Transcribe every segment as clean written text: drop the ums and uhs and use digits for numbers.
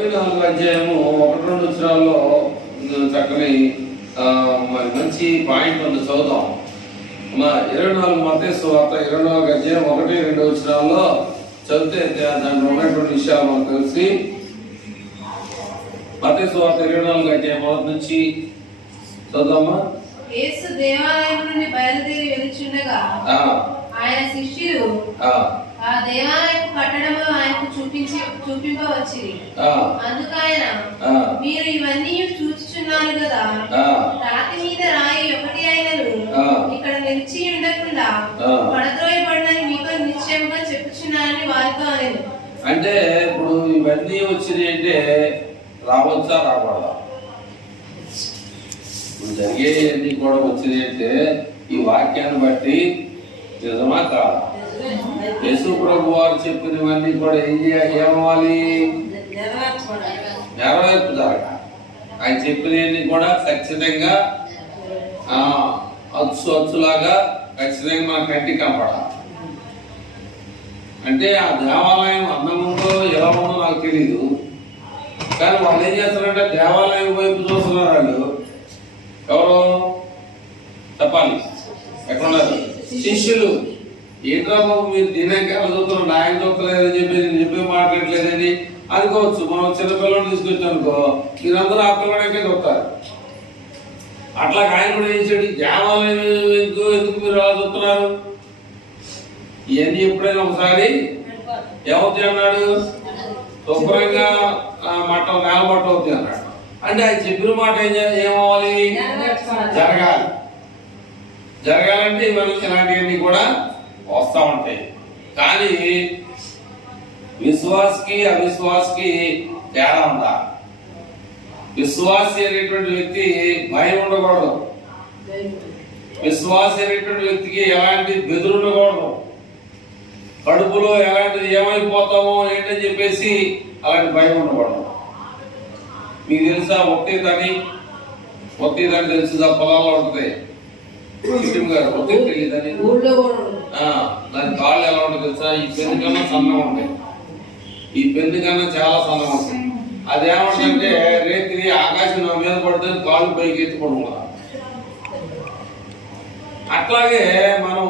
24వ అధ్యాయము 1-2 వచనాల్లో చక్కని మరి మంచి పాయింట్ ఉంది, చదువుదాం. 24 మత్తయి సువార్త 24వ అధ్యాయం 1-2 వచనాల్లో చదివితే దాంట్లో ఉన్నటువంటి విషయాలు మనకు తెలిసి, మత్తయి సువార్త 24వ అధ్యాయం 1 నుంచి చదువుదామా. యేసు దేవాలయం నుండి బయలుదేరి వెలుచుండగా ఆయన శిష్యులు ఆ దేవాలయం కట్టడము ఆయనకు చూపింపవచ్చిరి. అందుకు ఆయన, మీరు ఇవన్నీ చూచుచున్నారు కదా, రాతి మీద రాయి ఒకటి అయినను ఇక్కడ నిలిచి ఉండకుండా పడద్రోయబడినని మీకు నిశ్చయంగా చెప్పుచున్నానని వారితో అనేది. అంటే ఇప్పుడు ఇవన్నీ వచ్చినాయి అంటే రావచ్చా రాకూడదా? జరిగేవన్నీ కూడా వచ్చినాయి అంటే ఈ వాక్యాన్ని బట్టి నిజమా కాదా? యేసు ప్రభు వారు చెప్పినవన్నీ కూడా ఏమవ్వాలి? నెరవేర్పు జరగాలి. ఆయన చెప్పినవన్నీ కూడా ఖచ్చితంగా అచ్చులాగా ఖచ్చితంగా మన కంటికి కనపడాలి. అంటే ఆ దేవాలయం అందముందో ఎలా ఉందో నాకు తెలీదు, కానీ వాళ్ళు ఏం చేస్తారంటే దేవాలయం వైపు చూస్తున్నారు. వాళ్ళు ఎవరు చెప్పాలి? ఎక్కడున్నారు? శిష్యులు. ఏంట్రా బాబు మీరు దీనికి ఎలా చూస్తున్నారు, నాయన చూస్తలేదని చెప్పి నేను చెప్పి మాట్లాడలేదని అనుకోవచ్చు. మనం చిన్నపిల్లలు తీసుకొచ్చాం అనుకో, మీరందరూ ఆ పిల్లడికే చూస్తారు. అట్లా ఆయన కూడా ఏం చేయండి, దేవాలయం ఎందుకు మీరు అలా చూస్తున్నారు? ఇవన్నీ ఎప్పుడైనా ఒకసారి ఏమవుతాయి అన్నాడు, శుభ్రంగా మట్టం నేల మట్ట అవుతాయి అన్నాడు. అంటే ఆయన చెప్పిన మాట ఏమవ్వాలి? జరగాలి. జరగాలంటే ఇలాంటివన్నీ కూడా వస్తూ ఉంటాయి. కానీ విశ్వాసకి అవిశ్వాసకి తేడా ఉందా? విశ్వాసి అనేటువంటి వ్యక్తి భయం ఉండకూడదు. విశ్వాసి అనేటువంటి వ్యక్తికి ఎలాంటి బెదురు ఉండకూడదు. కడుపులో ఎలాంటిది ఏమైపోతామో ఏంటని చెప్పేసి అలాంటి భయం ఉండకూడదు. మీకు తెలుసా ఒత్తిదని తెలుసుదా? పొలాల్లో ఉంటుంది గారు ఒత్తి తెలియదని. దాని కాళ్ళు ఎలా ఉంటుంది తెలుసా? ఈ పెన్ను కన్నా సన్నగా ఉంటాయి. ఈ పెన్ను కన్నా చాలా సన్నగా ఉంటాయి. అదేమంటుందంటే రేతిరి ఆకాశం నా మీద పడుతుంది, కాళ్ళు పైకి ఎత్తుకుంటున్నా. అట్లాగే మనం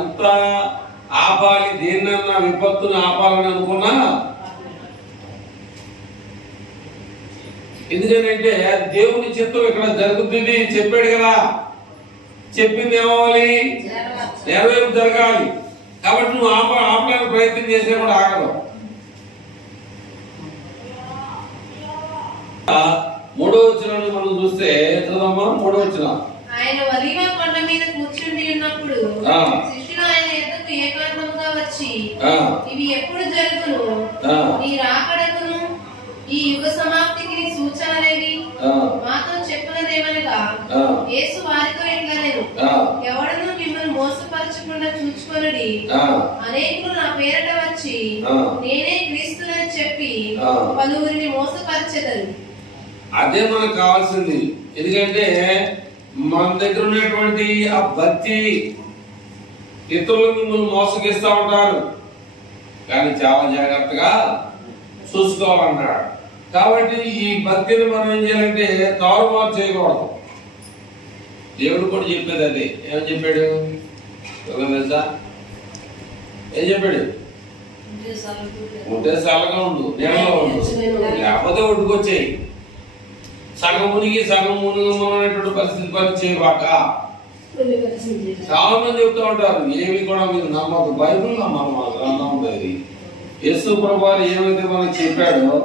ఎంత ఆపాలి, దేన్నన్నా విపత్తును ఆపాలని అనుకున్నా, ఎందుకంటే దేవుని చిత్తం ఇక్కడ జరుగుతుంది చెప్పాడు కదా. చెప్పింది ఏమవ్వాలి? నెరవేర్పు జరగాలి. కాబట్టి నువ్వు ఆపడానికి ప్రయత్నం చేసినా కూడా ఆగదు. 3వ వచనాన్ని మనం చూస్తే చదవమ్మా. 3వ వచనం, ఆయన ఒలీవ కొండ మీద కూర్చుండి ఉన్నప్పుడు శిష్యులు ఆయన ఎద్దకు ఏకాంతముగా వచ్చి, ఇవి ఎప్పుడు జరుగును? నీ రాకడకును ఈ యుగ సమాప్తికి నీ సూచనలేవి? మాతో చెప్పునదేమనగా, యేసు వారితో ఇట్లనేను, ఎవడను మిమ్మల్ని మోసపరచకుండా చూచుకొనుడి. అనేకులు నా పేరట వచ్చి నేనే క్రీస్తునని చెప్పి పలువురిని మోసపరచెదరు. అదే మనకు కావాల్సింది. ఎందుకంటే మన దగ్గర ఉన్నటువంటి ఆ భక్తి ఇతరులు మిమ్మల్ని మోసగిస్తూ ఉంటారు, కానీ చాలా జాగ్రత్తగా చూసుకోవాలన్నాడు. కాబట్టి ఈ భక్తిని మనం ఏం చేయాలంటే తారుమారు చేయకూడదు. దేవుడు కూడా చెప్పేది అదే. ఏమని చెప్పాడు తెలుసా? ఏం చెప్పాడు? ఉంటే సలగా ఉండు, నీళ్ళలో ఉండు, లేకపోతే ఒడ్డుకొచ్చేయి. సగం మునిగి సగం మునిగమనేటువంటి పరిస్థితి పని చేయబాక. చాలా మంది చెప్తూ ఉంటారు, ఏమి కూడా మీరు నమ్మదు, బైబుల్ నమ్మకం గ్రంథం ఉండేది. యేసు ప్రభువారు ఏమైతే మనకి చెప్పాడో,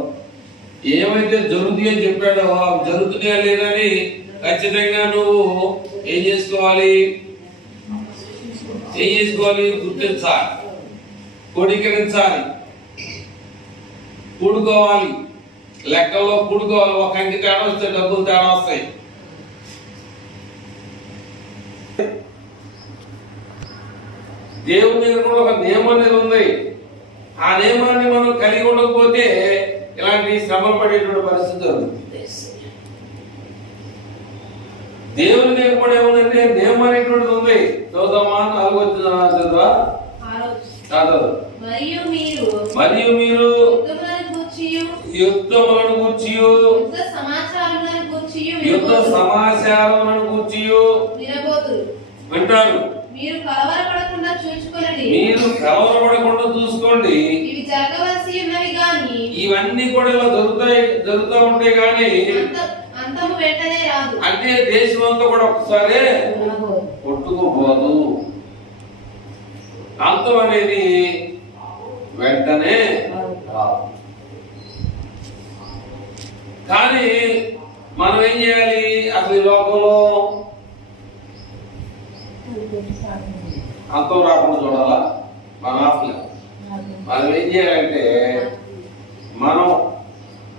ఏమైతే జరుగుతాయో చెప్పాడో అవి జరుగుతున్నాయా లేదని ఖచ్చితంగా నువ్వు ఏం చేసుకోవాలి? గుర్తించాలి, కోడీకరించాలి, కూడుకోవాలి. లెక్కల్లో కూడుకోవాలి. ఒక అంకి తేడా వస్తే డబ్బులు తేడా వస్తాయి. దేవుని మీద కూడా ఒక నియమం అనేది ఉంది. ఆ నియమాన్ని మనం కలిగి ఉండకపోతే ఇలాంటి శ్రమలు పడేటువంటి పరిస్థితి జరుగుతుంది. దేవుని మీద కూడా ఏముందంటే నియమం అనేటువంటిది ఉంది. చదువుతామా? 4వ చదువా? మరియు మీరు యుద్ధములను గూర్చి యుద్ధ సమాచారములను గూర్చి వింటారు. మీరు కలవరపడకుండా చూసుకోండి. చూసుకోండి. ఇవి జరగవలసి ఉన్నవి గాని ఇవన్నీ కూడా ఇలా జరుగుతూ ఉంటాయి గాని అంతము వెంటనే రాదు. అంటే దేశం అంతా కూడా ఒకసారి కొట్టుకుపోదు. అంతం అనేది వెంటనే రాదు. కానీ మనం ఏం చేయాలి? అసలు ఈ లోకంలో అంతం రాకుండా చూడాలా? మన ఆఫ్లే మనం ఏం చేయాలంటే మనం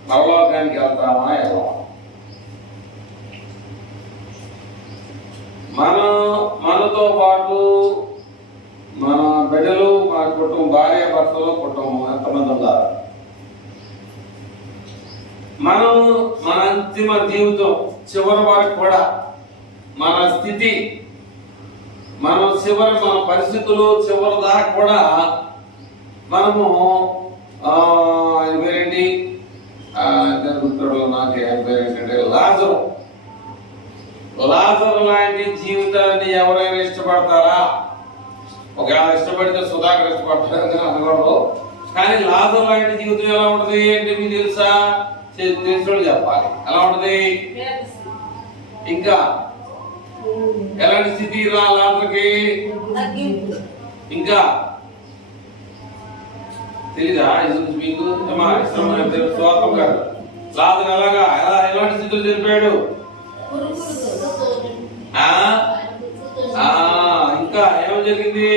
పరలోకానికి వెళ్తామా ఎలా? మనతో పాటు మన బిడ్డలు, మన కుటుంబం, భార్య భర్తలు, కుటుంబం ఎంతమంది ఉన్నారు? మనం మన అంతిమ జీవితం చివరి వరకు కూడా మన స్థితి, మన పరిస్థితులు చివరి దాకా కూడా మనము పేరేంటి నాకు పేరేంటంటే లాజరు లాంటి జీవితాన్ని ఎవరైనా ఇష్టపడతారా? ఒకవేళ ఇష్టపడితే సుధాకర్ ఇష్టపడతారని అనకూడదు. కానీ లాజరు లాంటి జీవితం ఎలా ఉంటది అంటే మీకు తెలుసా? తెలిసిన చెప్పాలి. ఎలా ఉంటది? ఇంకా ఎలాంటి స్థితి లాజర్కి? ఇంకా తెలీదా? మీకు స్వాతం గారు లాజర్ ఎలాంటి స్థితులు తెలిపాడు? ఇంకా ఏమో జరిగింది?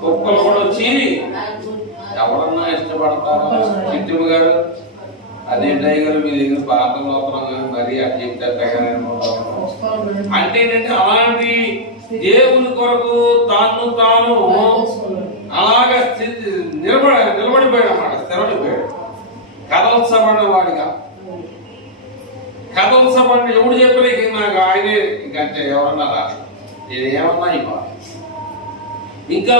కుక్కలు కూడా వచ్చి ఎవరన్నా ఇష్టపడతారా? చిట్టిమ్మ గారు అదే టైగర్ మీ దగ్గర పాత లోపల మరీ అది చెప్తారు. అంటే ఏంటంటే అలాంటి దేవుని కొరకు తాను అలాగా నిలబడిపోయాడు అన్నమాట. స్థిరపడిపోయాడు. కథోత్సవమైన వాడిగా. కథోత్సవాన్ని ఎవడు చెప్పలే నాకు ఆయనే ఇంకంటే ఎవరన్నా రాదు. నేను ఏమన్నా ఇవ్వాలి. ఇంకా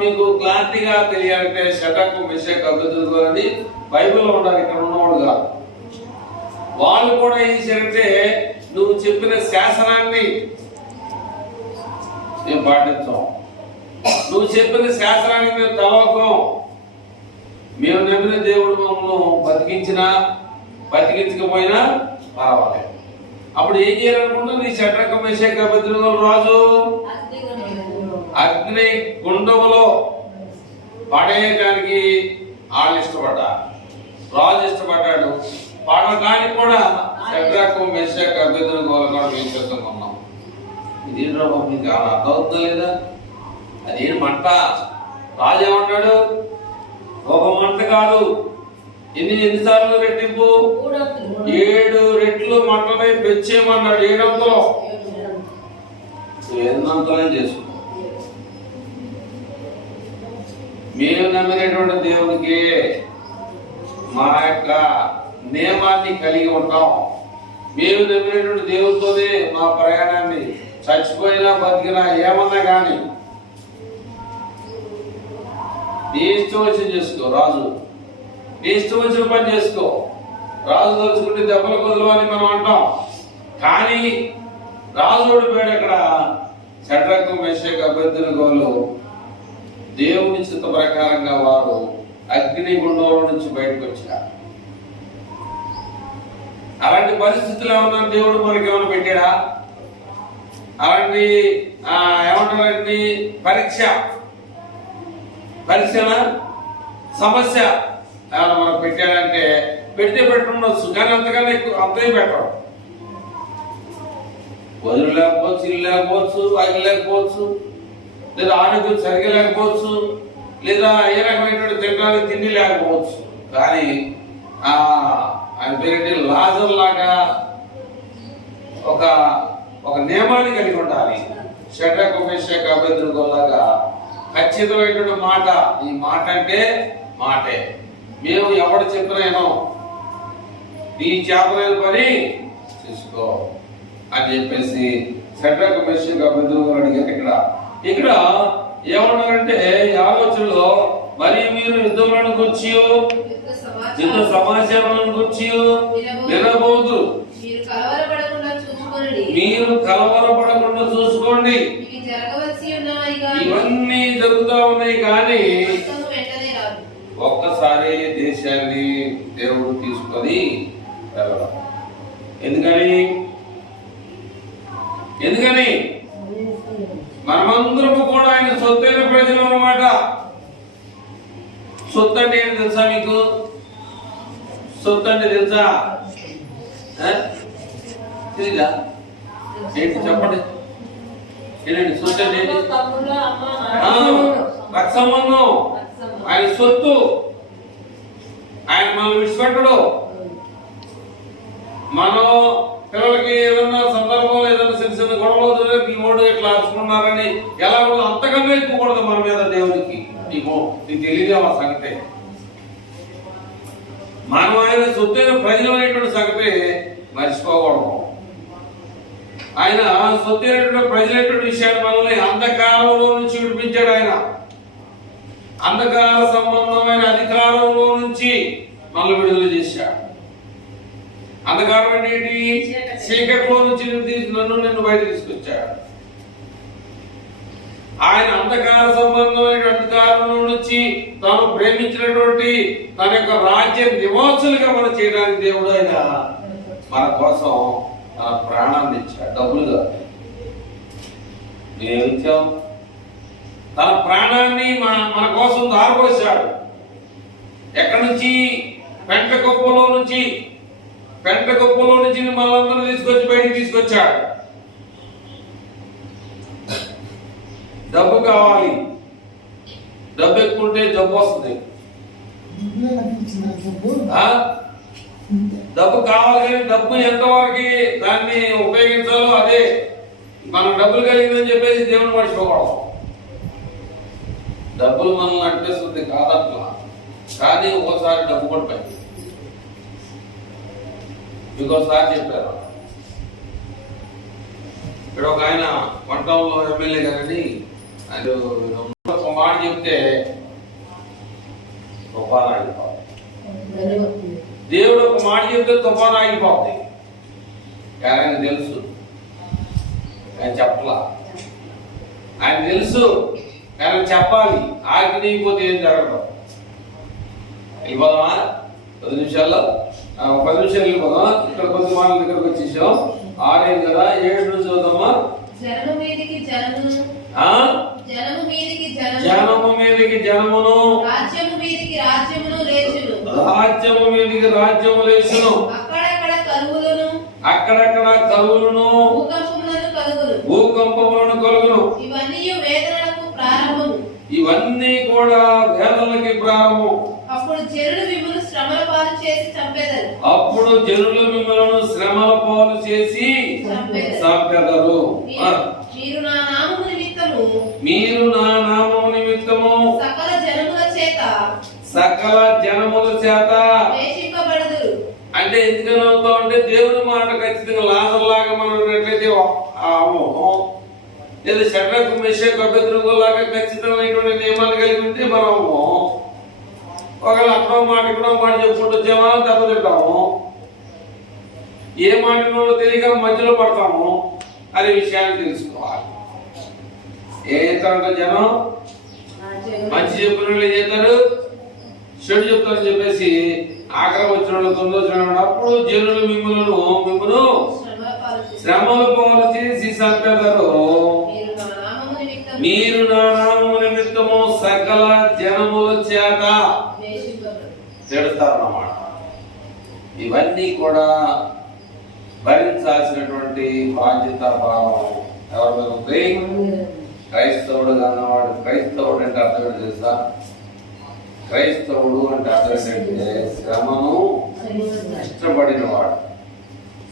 మీకు క్లారిటీగా తెలియాలంటే షటకు మెషక్ అబేద్నెగో అని బైబిల్లో ఉండాలి. ఇక్కడ ఉన్నవాడు కాదు. వాళ్ళు కూడా ఏం చేశారంటే నువ్వు చెప్పిన శాసనాన్ని మేము పాటించాం, నువ్వు చెప్పిన శాసనానికి మేము తలవకం, మేము నమ్మిన దేవుడు మమ్మల్ని బతికించకపోయినా పర్వాలేదు. అప్పుడు ఏం చేయాలనుకుంటా? నీ షడ్రక మెషక్ అబేద్నెగో రాజు అగ్ని గుండములో పడేయడానికి వాళ్ళు ఇష్టపడ్డారు. రాజు ఇష్టపడ్డాడు. పడడానికి కూడా షడ్రక మెషక్ అబేద్నెగో సిద్ధంగా ఉన్నాం. ఇదేంటో మీకు అర్థమవుతుందా లేదా? అదేం మంట? రాజు ఏమన్నాడు? ఒక మంట కాదు, ఎన్నిసార్లు రెట్టింపు? 7 రెట్లు మంటనే పెంచేయమన్నాడు. 7 అంతలో 8 అంతలే చేసుకున్నాం. మేము నమ్మినటువంటి దేవునికి మా యొక్క నియమాన్ని కలిగి ఉంటాం. మేము నమ్మినటువంటి దేవుడితోనే మా ప్రయాణాన్ని చచ్చిపోయినా బతికినా ఏమన్నా కానీ నీ ఇష్టం వచ్చి చేసుకో. రాజు నీ ఇష్టం వచ్చిన పని చేసుకో. రాజు తలుచుకుంటే దెబ్బలు కుదలు అని మనం అంటాం. కానీ రాజు ఓడిపోయాడు. అక్కడ షడ్రక మెషక్ అబేద్నెగోలు దేవుని చిత్త ప్రకారంగా వారు అగ్ని గుండంలో నుంచి బయటకు వచ్చారు. అలాంటి పరిస్థితులు ఏమన్నా దేవుడు మనకి ఏమైనా పెట్టాడా? అలాంటి ఏమంటారండి పరీక్ష సమస్య ఏమైనా మనకు పెట్టాడంటే పెడితే పెట్టుండొచ్చు. కానీ అంతకన్నా ఎక్కువ అంతే పెట్టడం. వదులు లేకపోవచ్చు, ఇల్లు లేకపోవచ్చు, అగ్గి లేకపోవచ్చు, లేదా ఆరోగ్యం సరిగా లేకపోవచ్చు, లేదా ఏ రకమైనటువంటి తినడానికి తిండి లేకపోవచ్చు. కానీ ఆయన పేరేంటి? లాజర్ లాగా ఒక నియమాన్ని కలిగి ఉండాలి. షడ్రక మెషక్ అబేద్నెగో లాగా ఖచ్చితమైనటువంటి మాట. ఈ మాట అంటే మాటే. మేము ఎవడు చెప్పినానో నీ చేతనైన పని చేసుకో అని చెప్పేసి షడ్రక మెషక్ అబేద్నెగో అడిగారు. ఇక్కడ ఏమన్నారంటే ఈ ఆలోచనలో మరి మీరు యుద్ధములను గురించి యుద్ధ సమాచారం గురించి వినబోదు. మీరు కలవరపడకుండా చూసుకోండి. మీరు కలవరపడకుండా చూసుకోండి. ఇవి జరగవలసి ఉన్నవి గాని ఇవన్నీ జరుగుతూ ఉన్నాయి కానీ అంతము వెంటనే రాదు. ఒక్కసారి దేశాన్ని దేవుడు తీసుకొని వెళ్ళడం. ఎందుకని మనమందరము కూడా ఆయన సొత్తైన ప్రజలు అన్నమాట. సొత్తు అంటే ఏంటి తెలుసా మీకు? సొత్తు అంటే తెలుసా? తెలీదా? ఏంటి చెప్పండి. ఏంటండి సొత్తు అంటే ఏంటి? రక్త సంబంధం. ఆయన సొత్తు. ఆయన మనం విడిచిపెట్టడు. మనం పిల్లలకి ఏదన్నా సందర్భంలో ఏదైనా చిన్న చిన్న గొడవలు మీ ఓడు ఇట్లా అరుచుకున్నారని ఎలా కూడా అంతకన్నా ఎక్కువ కూడదు మన మీద దేవునికి. నీకు తెలియదు ఆ సంగతే. మనం ఆయన సొత్తైన ప్రజలు అనేటువంటి సంగతి మర్చిపోకూడదు. ఆయన సొత్తైనటువంటి ప్రజలైనటువంటి విషయాలు మనల్ని అంధకారంలో నుంచి విడిపించాడు. ఆయన అంధకార సంబంధమైన అధికారంలో నుంచి మనల్ని విడుదల చేశాడు. అంధకారం అంటే ఏంటి? చీకట్లో నుంచి నిన్ను బయట తీసుకొచ్చాడు. ఆయన అంధకార సంబంధమైన అధికారంలో నుంచి తాను ప్రేమించినటువంటి తన యొక్క రాజ్య నివాసులుగా మనం చేయడానికి దేవుడు ఆయన మన కోసం తన ప్రాణాన్ని ఇచ్చాడు. డబ్బులుగా నేనిచ్చాం. తన ప్రాణాన్ని మన కోసం దారిపోసాడు. ఎక్కడి నుంచి? పెంట కుప్పలో నుంచి మనందరూ తీసుకొచ్చి బయటికి తీసుకొచ్చాడు. డబ్బు కావాలి. డబ్బు ఎక్కుంటే జబ్బు వస్తుంది. డబ్బు కావాలి కానీ డబ్బు ఎంతవరకు దాన్ని ఉపయోగించాలో అదే. మనం డబ్బులు కలిగిందని చెప్పేసి దేవుని మర్చిపోకూడదు. డబ్బులు మనల్ని నడిపిస్తుంది కాదట్లా. కానీ ఒకసారి డబ్బు కొట్టాయి. ఇంకోసారి చెప్పారు. ఇక్కడ ఒక ఆయన వంటంలో ఎమ్మెల్యే గారని ఆయన ఒక మాట చెప్తే తుఫాన్ ఆగిపోతుంది. దేవుడు ఒక మాట చెప్తే తుఫాన్ ఆగిపోతుంది. ఆయన తెలుసు. ఆయన చెప్పలా. ఆయన తెలుసు. ఆయన చెప్పాలి. ఆగిపోతే ఏం జరగదు. వెళ్ళిపోదామా? 10 నిమిషాల్లో 10 నిమిషాలు వెళ్ళిపోదాం. ఇక్కడ కొద్ది మాటల దగ్గరకు వచ్చేసాం. 6 కదా 7 నుంచి చదువుదామా? జనము మీదికి జనమును రాజ్యము మీదికి రాజ్యమును లేచును. అక్కడక్కడ కరువులను భూకంపములను కలుగును. ఇవన్నీ కూడా వేదనలకి ప్రారంభం. అప్పుడు జనులు మిమ్మల్ని శ్రమల పాలు చేసి చంపెదరు. మీరు నా నామము నిమిత్తము సకల జనముల చేత అంటే ఎందుకని అవుతాం అంటే దేవుని మాట ఖచ్చితంగా లాజర్లాగా మనం ఉన్నట్లయితే లేదా షడ్రకు మెషక్ అబేద్నెగోలాగా ఖచ్చితమైనటువంటి నియమాలు కలిగి ఉంటే మనము ఒకవేళ అక్కడో మాట ఇక్కడో మాట చెప్పుకుంటూ వచ్చామా దెబ్బతింటాము. ఏ మాటలో తెలియక మధ్యలో పడతాము. అనే విషయాన్ని తెలుసుకోవాలి. ఏ చేస్తారంటే జనం మంచి చెప్పిన వాళ్ళు ఏం చేస్తారు? చెడు చెప్తారని చెప్పేసి ఆఖరి వచ్చిన వాళ్ళు 9 వచ్చిన అప్పుడు జనులు మిమ్మల్ని శ్రమల పాలు చేసి చంపెదరు. మీరు నా నామము నిమిత్తము సకల జనముల చేత తిడతారన్నమాట. ఇవన్నీ కూడా భరించాల్సినటువంటి బాధ్యత భావం ఎవరి మీద ఉంది? క్రైస్తవుడు అన్నవాడు. క్రైస్తవుడు అంటే అర్థం ఏంటి తెలుసా? క్రైస్తవుడు అంటే అర్థం ఏంటంటే శ్రమను ఇష్టపడినవాడు,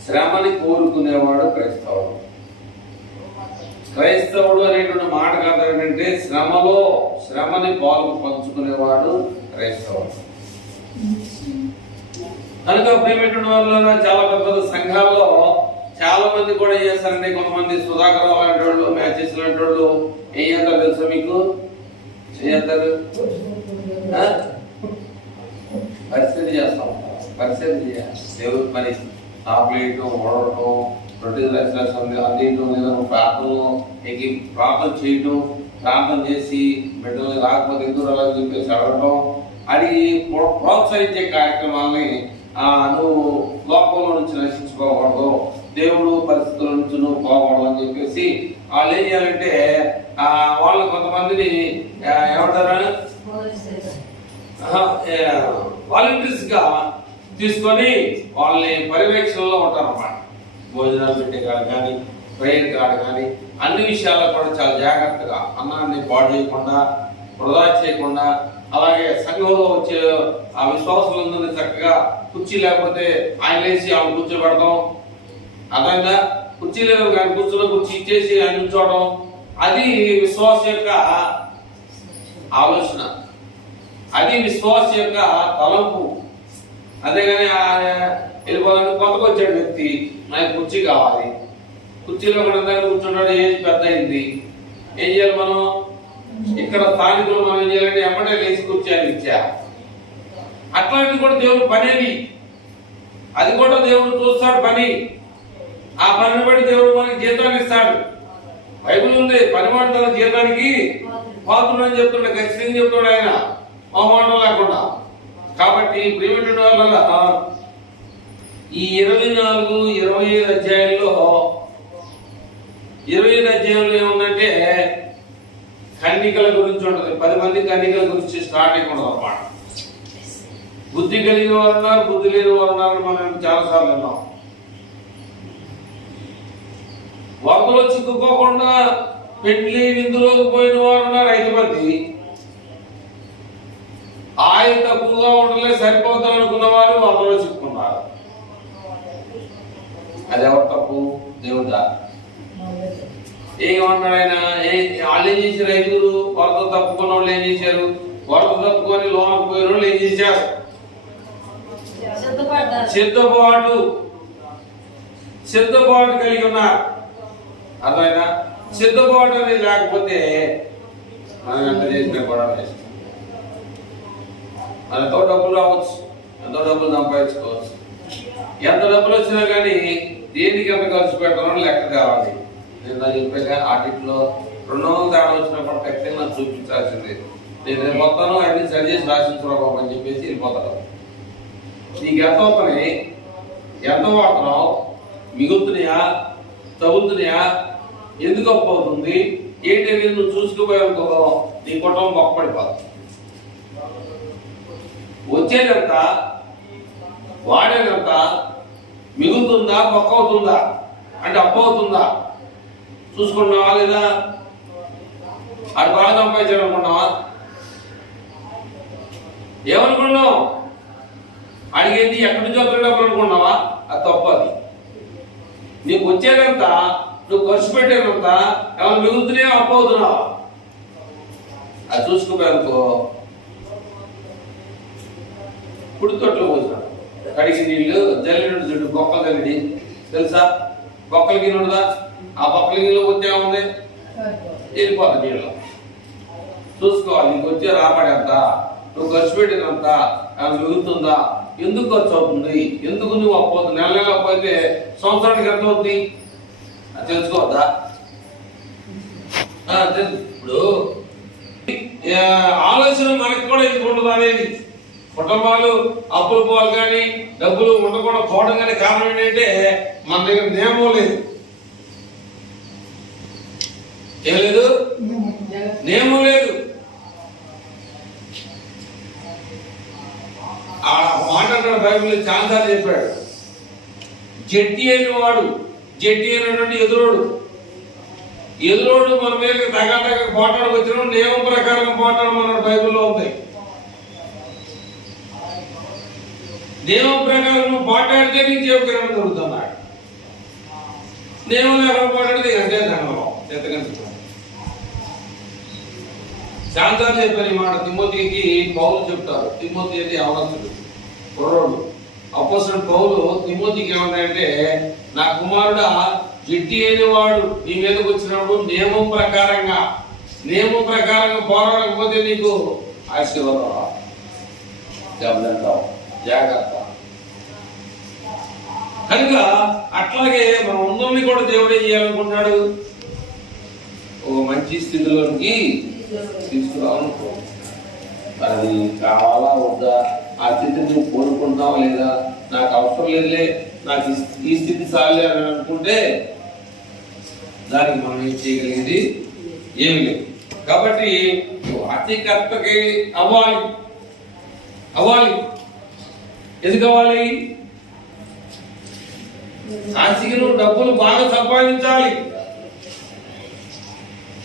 శ్రమని కోరుకునేవాడు క్రైస్తవుడు. క్రైస్తవుడు అనేటువంటి మాటకు అర్థం ఏంటంటే శ్రమని పాలు పంచుకునేవాడు క్రైస్తవుడు. కనుక ప్రేమటువంటి వల్ల చాలా పెద్ద సంఘాల్లో చాలా మంది కూడా ఏం చేస్తారంటే కొంతమంది సుధాకర్ లాంటి వాళ్ళు, మ్యాచెస్ లాంటి వాళ్ళు ఏం చేస్తారు తెలుసా మీకు? ఏం చేస్తారు? పరిస్థితి చేస్తాం, పరిస్థితి చేయాలి. దేవుడు మరి టాబ్లెట్ ఓడటం, రొటీన్ లక్షలు అందించడం, లేదా ప్రార్థన చేయటం, ప్రార్థన చేసి బిడ్డలు రాకపోతే ఎందుకు రాలని చెప్పేసి అడగటం, అడిగి ప్రోత్సహించే కార్యక్రమాలని నువ్వు లోకంలో నుంచి నశించుకోకూడదు, దేవుడు పరిస్థితుల నుంచి నువ్వు పోకూడదు అని చెప్పేసి వాళ్ళు ఏం చేయాలంటే వాళ్ళు కొంతమందిని ఏమంటారు వాలంటీర్స్ గా తీసుకొని వాళ్ళని పర్యవేక్షణలో ఉంటారన్నమాట. భోజనాలు పెట్టే కాడ కానీ, ప్రేయర్ కాడ కానీ, అన్ని విషయాల్లో కూడా చాలా జాగ్రత్తగా అన్నాన్ని పాడు చేయకుండా, వృధా చేయకుండా, అలాగే సంఘంలో వచ్చే ఆ విశ్వాసులందరినీ చక్కగా కుర్చీ లేకపోతే ఆయన లేచి ఆమె కూర్చోబెడతాం, అదైనా కుర్చీ లేదు కానీ కూర్చున్న కుర్చీ ఇచ్చేసి ఆయన కూర్చోవడం, అది విశ్వాస యొక్క ఆలోచన, అది విశ్వాస యొక్క తలంపు. అంతేగాని వెళ్ళిపోవాలని కొత్తగా వచ్చాడు వ్యక్తి, నాకు కుర్చీ కావాలి, కుర్చీలో కూడా కూర్చున్నాడు, ఏజ్ పెద్ద అయింది, ఏం చేయాలి మనం? ఇక్కడ స్థానికులు మనం ఏం చేయాలంటే ఎమ్మటే లేచి కూర్చొని ఇచ్చా. అట్లాంటిది కూడా దేవుడు పనేది, అది కూడా దేవుడు చూస్తాడు పని. ఆ పనిని బట్టి దేవుడు మనకి జీతాన్ని ఇస్తాడు. బైబిల్ ఉంది, పనివాడు తన జీతానికి పాత్రుడు అని చెప్తున్నాడు, ఖచ్చితంగా చెప్తున్నాడు ఆయన, మొహమాటం లేకుండా. కాబట్టి ప్రియమైన వల్ల ఈ 24, 25 అధ్యాయంలో 25 అధ్యాయంలో ఏముందంటే కన్నికల గురించి ఉంటుంది. 10 మంది కన్నికల గురించి స్టార్ట్ అయిపోతుంది అన్నమాట. బుద్ధి కలిగిన వారు ఉన్నారు, బుద్ధి లేని వారు ఉన్నారు, మనం చాలాసార్లు విన్నాం. వరదలో చిక్కుకోకుండా పెళ్లి విందులోకి పోయిన వారు ఉన్నారు 5 మంది. ఆయన తక్కువగా ఉండలే సరిపోతాం అనుకున్న వారు వరదలో చిక్కుకున్నారు. అది ఎవరు తప్పు? దేవుడా. ఏమన్నాడు ఆయన? వాళ్ళు ఏం చేశారు? 5 వరద తప్పుకున్న వాళ్ళు ఏం చేశారు? వరద తప్పుకొని లోనకు పోయిన వాళ్ళు ఏం చేశారు? సిద్ధపాటు కలిగి ఉన్నారు. అర్థమైనా? సిద్ధపాటు అనేది లేకపోతే మనం ఎంత చేసిన కూడా వేస్తాం. మన ఎంతో డబ్బులు రావచ్చు, ఎంతో డబ్బులు సంపాదించుకోవచ్చు, ఎంత డబ్బులు వచ్చినా కానీ దేనికి ఎంత ఖర్చు పెట్టాలని లెక్క తేవాలి. నేను చెప్పాక ఆడిట్లో 200 తేడా వచ్చినప్పుడు ఖచ్చితంగా నాకు చూపించాల్సిందే. నేను రేపు మొత్తం అన్ని సరి చేసి రాసించుకోబాబు అని చెప్పేసి వెళ్ళిపోతాడు. నీకు ఎంత అవుతున్నాయి, ఎంత వాడుతున్నావు, మిగులుతున్నాయా, తగులుతున్నాయా, ఎందుకు అప్పు అవుతుంది ఏంటి అనేది నువ్వు చూసుకుపోయావుకో నీ కుటుంబం మొక్కపడిపోతుంది. వచ్చేదంత, వాడేదంత, మిగులుతుందా, మొక్క అవుతుందా అంటే అప్పు అవుతుందా చూసుకున్నావా లేదా? అది బాగా సంపాదించాడు అనుకున్నావా? ఏమనుకున్నావు? అడిగేది ఎక్కడి నుంచో డబ్బులు అనుకున్నావా? అది తప్పది. నీకు వచ్చేదంతా, నువ్వు ఖర్చు పెట్టేదంతా ఏమైనా మిగులుతున్నాయా, అప్పు అవుతున్నావా? అది చూసుకుపోయానుకో కుడి తొట్లో పోసినాడు, కడిగి నీళ్ళు జల్లినట్టు చుట్టూ బొక్కలు తల్లిడి తెలుసా? బొక్కలకి నుడుదా? ఆ బొక్కల నీళ్ళు వచ్చే ఉంది వెళ్ళిపోతుంది నీళ్ళు. చూసుకోవాలి, నీకు వచ్చే రాబడి ఎంత, నువ్వు ఖర్చు పెట్టినంత మిగులుతుందా, ఎందుకు ఖర్చు అవుతుంది, ఎందుకు నువ్వు అప్పు అవుతుంది, నెల నెల అప్పు అయితే సంవత్సరానికి ఎంత అవుతుంది అది తెలుసుకోవద్దా? ఇప్పుడు ఆలోచన మనకి కూడా ఎందుకు ఉండదు అనేది. కుటుంబాలు అప్పులు పోవాలి కానీ డబ్బులు ఉండకుండా పోవడం కానీ కారణం ఏంటంటే మన దగ్గర నియమం లేదు. ఏం లేదు? నియమం లేదు. ఆ మాట అన్నాడు బైబిల్ చాలా చెప్పాడు. జట్టి అయిన వాడు, జట్టి అయినటువంటి ఎదురోడు మన మీద తగ్గ పోటానికి వచ్చిన నియమం ప్రకారం పోటాడమన్నాడు బైబిల్లో ఉంది. నియమం ప్రకారం నువ్వు పోటాడితే నీకు జీవకిరణం దొరుకుతున్నాడు. నియమం లేకుండా పోటాడితే అంటే ధనలో శాంతాలు చెప్పారు ఈ మాట. తిమోతికి పౌలు చెప్తారు. తిమోతి అయితే అవనస్తుడు, కుర్రోడు. అపోస్తలుడు పౌలు తిమోతికి ఏమంటాడంటే, నా కుమారుడా, జట్టి అయిన వాడు నీ మీదకి వచ్చినప్పుడు నియమం ప్రకారంగా పోరాడకపోతే నీకు ఆశీర్వాదం దెబ్బతింటావు. జాగ్రత్త. కనుక అట్లాగే మన అందరినీ కూడా దేవుడు ఏం చేయాలనుకుంటున్నాడు? ఒక మంచి స్థితిలోనికి తీసుకురావాలనుకో. అది కావాలా వద్దా, ఆ స్థితిని నువ్వు కోరుకుంటావా లేదా, నాకు అవసరం లేదులే, నాకు ఈ స్థితి చాలే అని అనుకుంటే దానికి మనం ఏం చేయగలిగింది ఏమి లేదు. కాబట్టి అతికర్తకి అవ్వాలి. ఎందుకు అవ్వాలి? ఆస్తికి నువ్వు డబ్బులు బాగా సంపాదించాలి,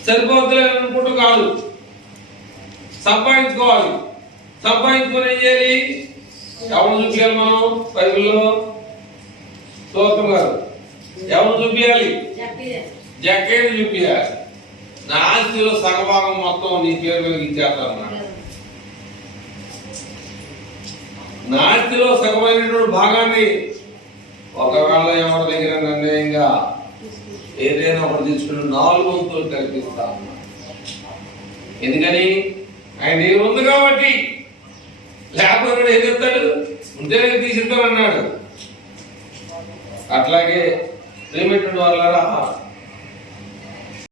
సరిపోతులే అనుకుంటూ కాదు, సంపాదించుకోవాలి. సంపాదించుకొని ఏం చేయాలి? ఎవరు చూపించాలి? మనం బైబిల్లో స్తోత్రం గారు ఎవరు చూపించాలి? జక్కయ్యని చూపించాలి. నా ఆస్తిలో సగభాగం మొత్తం నీ పేరు మీద ఇచ్చేస్తాను. నా ఆస్తిలో సగమైనటువంటి భాగాన్ని ఒకవేళ ఎవరి దగ్గర నిర్ణయంగా ఏదైనా ఒకటి తీసుకుని 4 వంతులు కల్పిస్తా. ఎందుకని? ఆయన ఉంది కాబట్టి. లేకపోతే ఏం చెప్తాడు? ఉంటేనే తీసిస్తానన్నాడు. అట్లాగే ప్రేమటువంటి వాళ్ళ